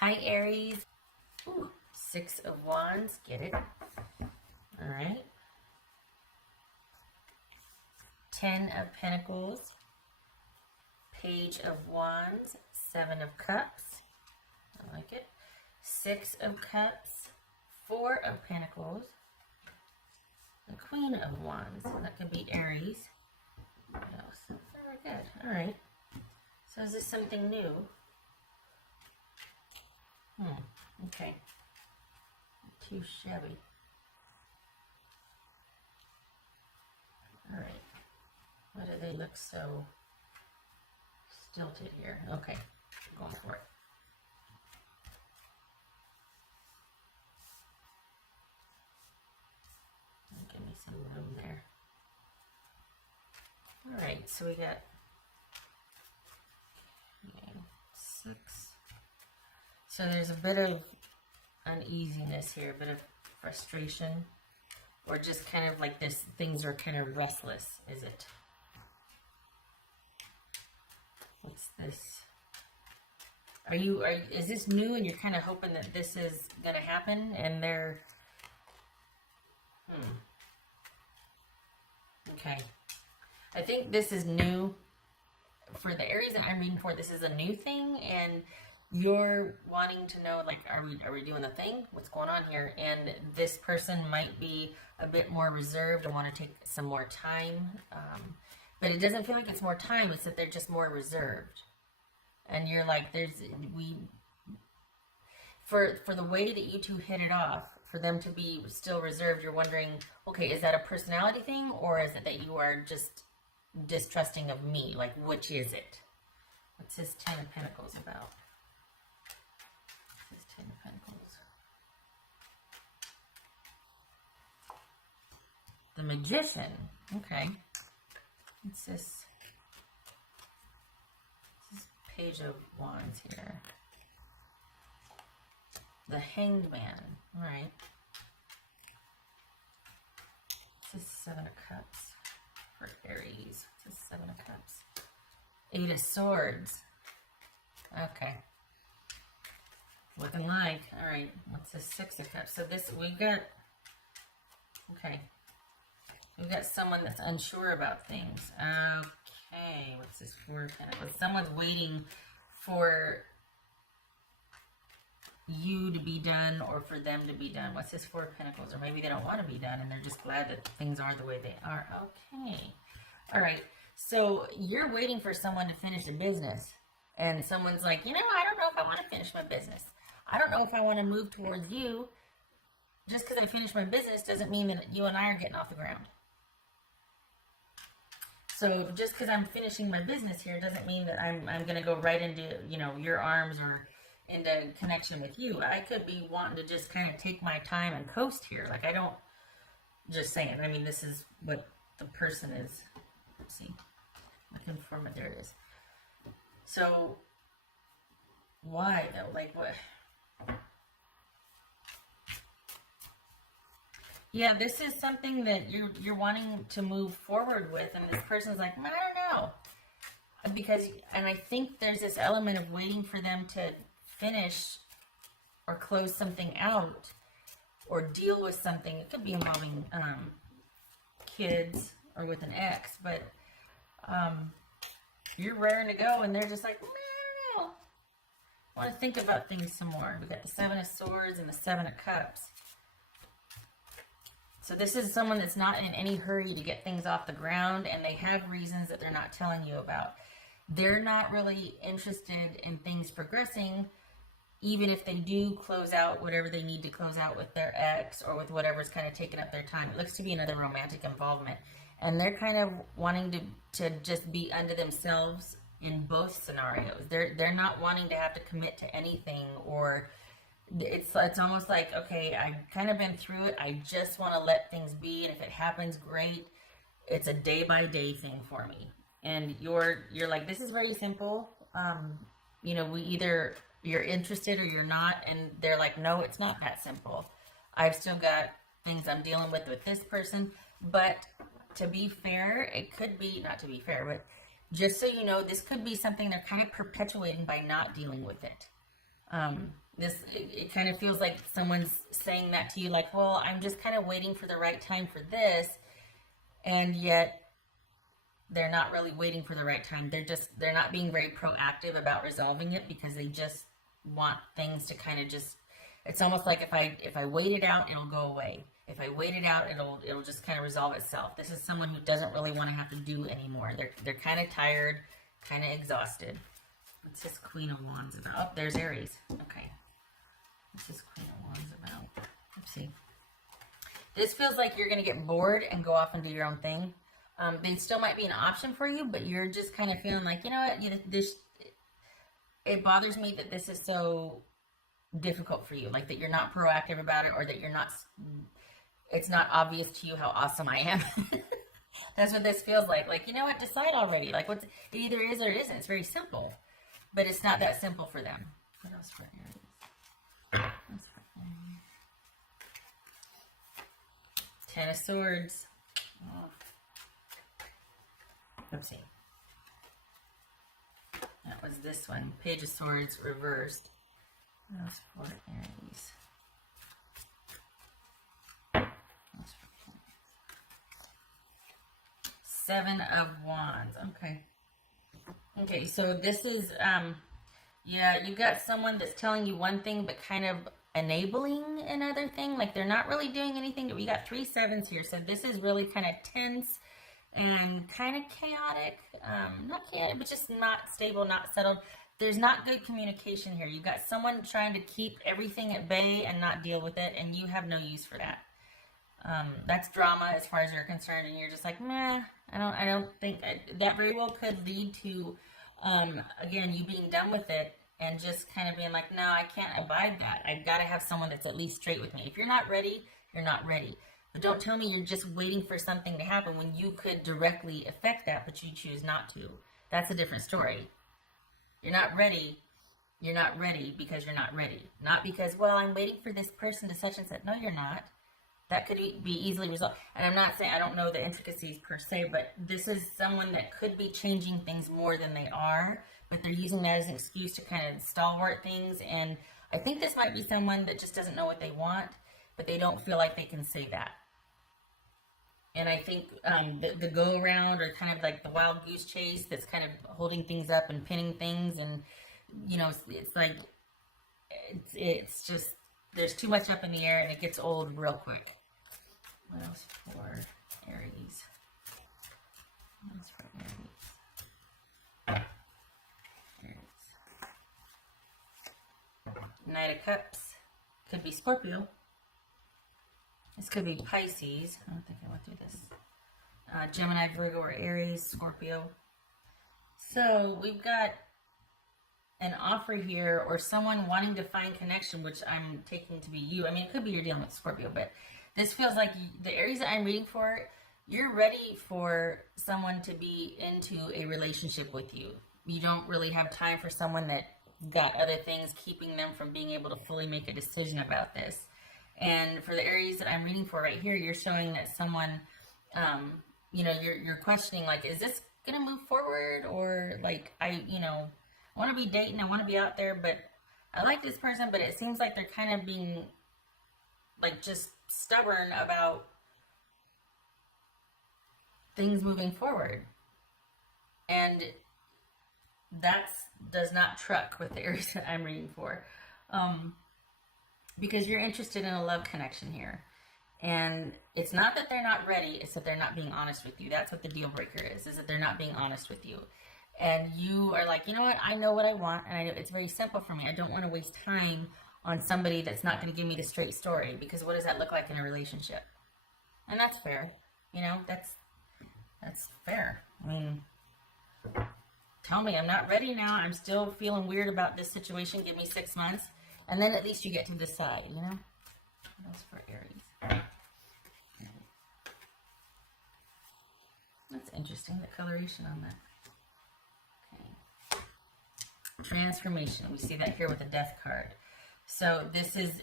Hi, Aries. Ooh, Six of Wands. Get it? All right. Ten of Pentacles. Page of Wands. Seven of Cups. I like it. Six of Cups. Four of Pentacles. The Queen of Wands. That could be Aries. What else? Very good. All right. So is this something new? Okay. Too shabby. All right. Why do they look so stilted here? Okay. Going for it. Give me some room there. All right. So we got 6. So there's a bit of uneasiness here, a bit of frustration, or just kind of like this, things are kind of restless, is it? What's this? Is this new and you're kind of hoping that this is going to happen and they're, okay. I think this is new for the Aries that I'm reading for. This is a new thing, and you're wanting to know, like, are we doing the thing? What's going on here? And this person might be a bit more reserved and want to take some more time. But it doesn't feel like it's more time. It's that they're just more reserved. And you're like, for the way that you two hit it off, for them to be still reserved, you're wondering, okay, is that a personality thing, or is it that you are just distrusting of me? Like, which is it? What's this Ten of Pentacles about? What's this Ten of Pentacles? The Magician. Okay. What's this? This is Page of Wands here. The Hanged Man. All right. This is Seven of Cups for Aries. This is Seven of Cups. Eight of Swords. Okay. Looking like. All right. What's this Six of Cups? So this, we've got, okay. We've got someone that's unsure about things. Okay. What's this Four of Pentacles? Someone's waiting for you to be done or for them to be done. What's this Four of Pentacles? Or maybe they don't want to be done and they're just glad that things are the way they are. Okay. All right. So you're waiting for someone to finish a business, and someone's like, you know, I don't know if I want to finish my business. I don't know if I want to move towards you. Just because I finished my business doesn't mean that you and I are getting off the ground. So just because I'm finishing my business here doesn't mean that I'm going to go right into, you know, your arms or into connection with you. I could be wanting to just kind of take my time and coast here. Like, I don't, just saying. I mean, this is what the person is. Let's see. Looking for it. There it is. So, why though? Like, what? Yeah, this is something that you're wanting to move forward with, and this person's like, I don't know. Because, and I think there's this element of waiting for them to finish or close something out or deal with something. It could be involving kids or with an ex, but you're raring to go and they're just like, no, I want to think about things some more. We got the Seven of Swords and the Seven of Cups. So this is someone that's not in any hurry to get things off the ground, and they have reasons that they're not telling you about. They're not really interested in things progressing, even if they do close out whatever they need to close out with their ex or with whatever's kind of taking up their time. It looks to be another romantic involvement. And they're kind of wanting to just be unto themselves in both scenarios. They're not wanting to have to commit to anything, or it's almost like, okay, I've kind of been through it. I just want to let things be, and if it happens, great. It's a day-by-day thing for me. And you're like, this is very simple. You know, you're interested or you're not, and they're like, no, it's not that simple. I've still got things I'm dealing with this person. But to be fair, it could be, not to be fair, but just so you know, this could be something they're kind of perpetuating by not dealing with it. It kind of feels like someone's saying that to you, like, well, I'm just kind of waiting for the right time for this, and yet they're not really waiting for the right time. They're not being very proactive about resolving it, because they just want things to kind of just, it's almost like if I wait it out, it'll go away. If I wait it out, it'll just kind of resolve itself. This is someone who doesn't really want to have to do anymore. They're kind of tired, kind of exhausted. What's this Queen of Wands about? Oh, there's Aries. Okay. What's this Queen of Wands about? Let's see. This feels like you're going to get bored and go off and do your own thing. They still might be an option for you, but you're just kind of feeling like, you know what, it bothers me that this is so difficult for you, like that you're not proactive about it, or that it's not obvious to you how awesome I am. That's what this feels like. Like, you know what, decide already. Like, it either is or it isn't. It's very simple, but it's not that simple for them. What else for Aries? Ten of Swords. Oh. Let's see. That was this one. Page of Swords reversed. That was for Aries. Seven of Wands. Okay. Okay, so this is, yeah, you got someone that's telling you one thing, but kind of enabling another thing. Like, they're not really doing anything. We got 3 sevens here, so this is really kind of tense and kind of chaotic. Not chaotic, but just not stable, not settled. There's not good communication here. You got someone trying to keep everything at bay and not deal with it, and you have no use for that. That's drama as far as you're concerned, and you're just like, meh, I don't think that very well could lead to, again, you being done with it and just kind of being like, no, I can't abide that. I've got to have someone that's at least straight with me. If you're not ready, you're not ready. But don't tell me you're just waiting for something to happen when you could directly affect that, but you choose not to. That's a different story. You're not ready. You're not ready because you're not ready. Not because, well, I'm waiting for this person to such and such. No, you're not. That could be easily resolved. And I'm not saying I don't know the intricacies per se, but this is someone that could be changing things more than they are, but they're using that as an excuse to kind of stalwart things. And I think this might be someone that just doesn't know what they want, but they don't feel like they can say that. And I think the go-around, or kind of like the wild goose chase that's kind of holding things up and pinning things, and, you know, it's like, it's just, there's too much up in the air and it gets old real quick. What else for Aries? What else for Aries? Knight of Cups. Could be Scorpio. This could be Pisces. I don't think I went through this. Gemini, Virgo, or Aries, Scorpio. So we've got an offer here, or someone wanting to find connection, which I'm taking to be you. I mean, it could be you're dealing with Scorpio, but this feels like the Aries that I'm reading for, you're ready for someone to be into a relationship with you. You don't really have time for someone that got other things keeping them from being able to fully make a decision about this. And for the Aries that I'm reading for right here, you're showing that someone, you know, you're questioning, like, is this going to move forward? Or, like, I want to be dating, I want to be out there, but I like this person, but it seems like they're kind of being, like, just stubborn about things moving forward. And that does not truck with the Aries that I'm reading for. Because you're interested in a love connection here. And it's not that they're not ready, it's that they're not being honest with you. That's what the deal breaker is that they're not being honest with you. And you are like, you know what, I know what I want, and I know it's very simple for me. I don't want to waste time on somebody that's not going to give me the straight story, because what does that look like in a relationship? And that's fair. You know, that's fair. I mean, tell me I'm not ready now. I'm still feeling weird about this situation. Give me 6 months. And then at least you get to decide, you know? What else for Aries? That's interesting, the coloration on that. Okay. Transformation. We see that here with the Death card. So this is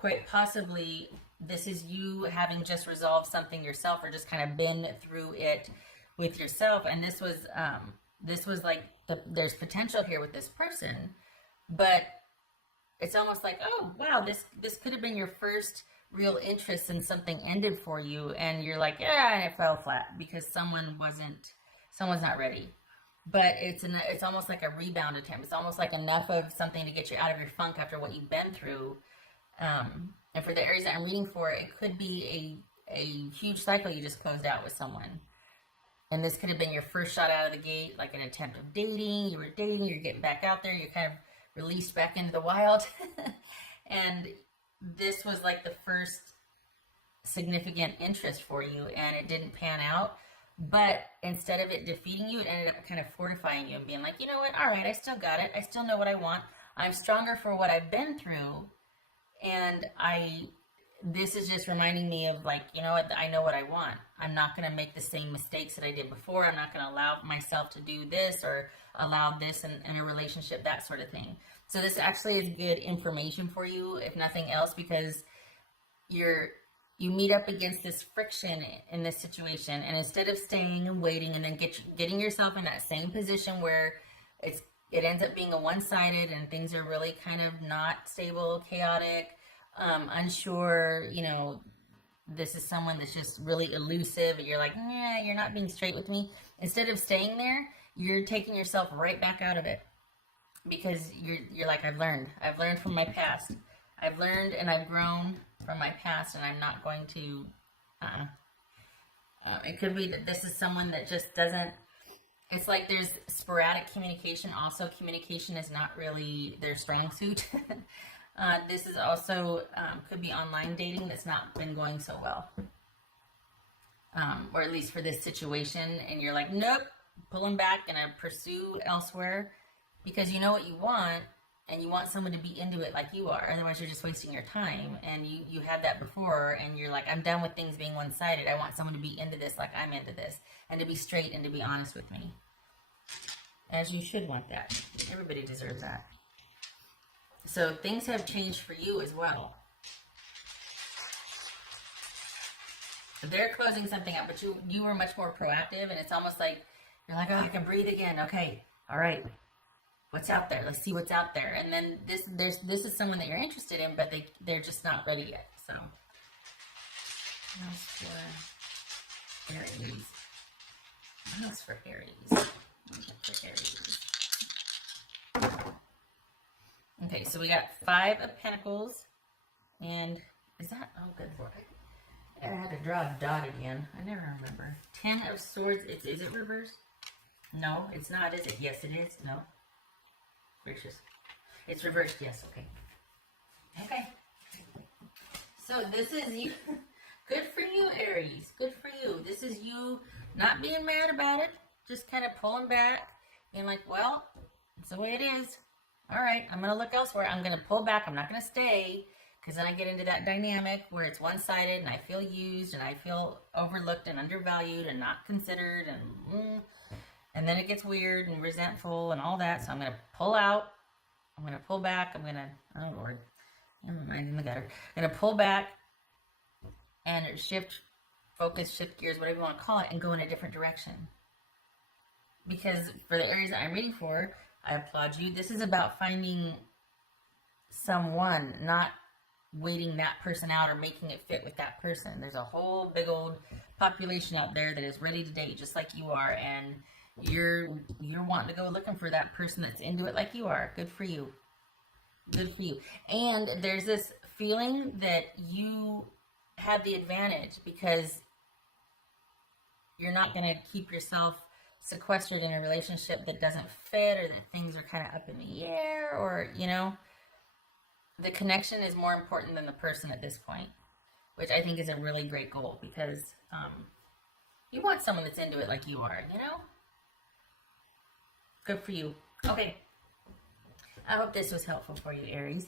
quite possibly, this is you having just resolved something yourself, or just kind of been through it with yourself. And this was like, there's potential here with this person, but it's almost like, oh wow, this could have been your first real interest and something ended for you, and you're like, yeah, and it fell flat because someone's not ready. But it's almost like a rebound attempt. It's almost like enough of something to get you out of your funk after what you've been through. And for the Aries that I'm reading for, it could be a huge cycle you just closed out with someone. And this could have been your first shot out of the gate, like an attempt of dating. You were dating, you're getting back out there, you're kind of released back into the wild. And this was like the first significant interest for you, and it didn't pan out. But instead of it defeating you, it ended up kind of fortifying you and being like, you know what, all right, I still got it. I still know what I want. I'm stronger for what I've been through. And this is just reminding me of like, you know what, I know what I want. I'm not going to make the same mistakes that I did before. I'm not going to allow myself to do this or allow this in a relationship, that sort of thing. So this actually is good information for you, if nothing else, because you meet up against this friction in this situation, and instead of staying and waiting and then getting yourself in that same position where it ends up being a one-sided and things are really kind of not stable, chaotic, unsure, you know, this is someone that's just really elusive, and you're like, yeah, you're not being straight with me. Instead of staying there, you're taking yourself right back out of it, because you're like, I've learned from my past. I've learned and I've grown from my past, and I'm not going to, it could be that this is someone that just doesn't, it's like there's sporadic communication. Also, communication is not really their strong suit. This is also, could be online dating that's not been going so well. Or at least for this situation, and you're like, nope, pulling back, gonna pursue elsewhere, because you know what you want, and you want someone to be into it like you are. Otherwise, you're just wasting your time. And you had that before, and you're like, I'm done with things being one-sided. I want someone to be into this like I'm into this, and to be straight and to be honest with me. As you should want that. Everybody deserves that. So things have changed for you as well. They're closing something up, but you were much more proactive, and it's almost like you're like, oh, I can breathe again. Okay, all right. What's out there? Let's see what's out there. And then this is someone that you're interested in, but they're just not ready yet. So, for Aries. What's for Aries? Okay, so we got 5 of Pentacles, and is that, oh good Lord, I had to draw a dot again. I never remember. 10 of Swords. Is it reversed? No, it's not, is it? Yes, it is. No. Gracious. It's reversed, yes, okay. Okay. So this is you. Good for you, Aries. Good for you. This is you not being mad about it. Just kind of pulling back. Being like, well, it's the way it is. All right, I'm going to look elsewhere. I'm going to pull back. I'm not going to stay. Because then I get into that dynamic where it's one-sided, and I feel used, and I feel overlooked and undervalued and not considered, and then it gets weird and resentful and all that. So I'm going to pull out. I'm going to pull back. I'm going to, oh Lord, I'm in the gutter. I'm going to pull back and shift focus, shift gears, whatever you want to call it, and go in a different direction. Because for the Aries that I'm reading for, I applaud you. This is about finding someone, not waiting that person out or making it fit with that person. There's a whole big old population out there that is ready to date just like you are, and you're wanting to go looking for that person that's into it like you are. Good for you. Good for you. And there's this feeling that you have the advantage because you're not going to keep yourself sequestered in a relationship that doesn't fit, or that things are kind of up in the air, or, you know, the connection is more important than the person at this point, which I think is a really great goal, because you want someone that's into it like you are, you know? Good for you. Okay. I hope this was helpful for you, Aries.